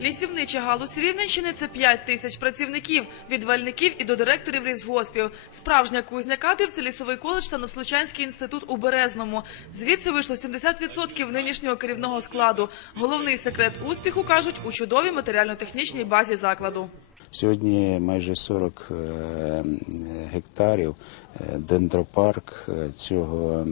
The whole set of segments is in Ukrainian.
Лісівнича галузь Рівненщини – це 5 тисяч працівників, від вальників і до директорів лісгоспів. Справжня кузня кадрів – це лісовий коледж та Наслучанський інститут у Березному. Звідси вийшло 70% нинішнього керівного складу. Головний секрет успіху, кажуть, у чудовій матеріально-технічній базі закладу. Сьогодні майже 40 е, гектарів е, дендропарк е, цього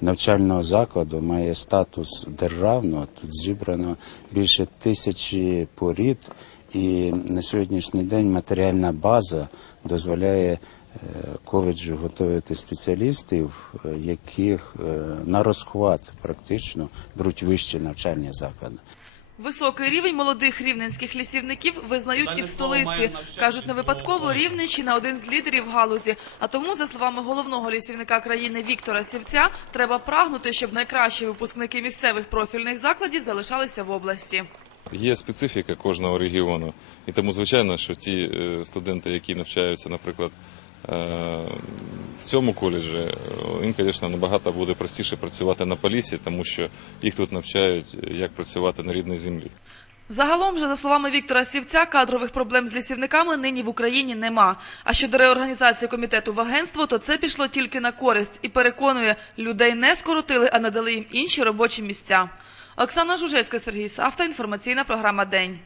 навчального закладу має статус державного. Тут зібрано більше тисячі порід, і на сьогоднішній день матеріальна база дозволяє е, коледжу готувати спеціалістів, е, яких е, на розхват практично беруть вищі навчальні заклади. Високий рівень молодих рівненських лісівників визнають і в столиці. Кажуть, не випадково Рівненщина – один з лідерів галузі. А тому, за словами головного лісівника країни Віктора Сівця, треба прагнути, щоб найкращі випускники місцевих профільних закладів залишалися в області. Є специфіка кожного регіону, і тому звичайно, що ті е, студенти, які навчаються, наприклад, е, в цьому коледжі, е, їм, звісно, набагато буде простіше працювати на полісі, тому що їх тут навчають, е, як працювати на рідній землі. Загалом же, за словами Віктора Сівця, кадрових проблем з лісівниками нині в Україні нема. А щодо реорганізації комітету в агентство, то це пішло тільки на користь і переконує, людей не скоротили, а надали їм інші робочі місця. Оксана Жужельська, Сергій Савта, інформаційна програма День.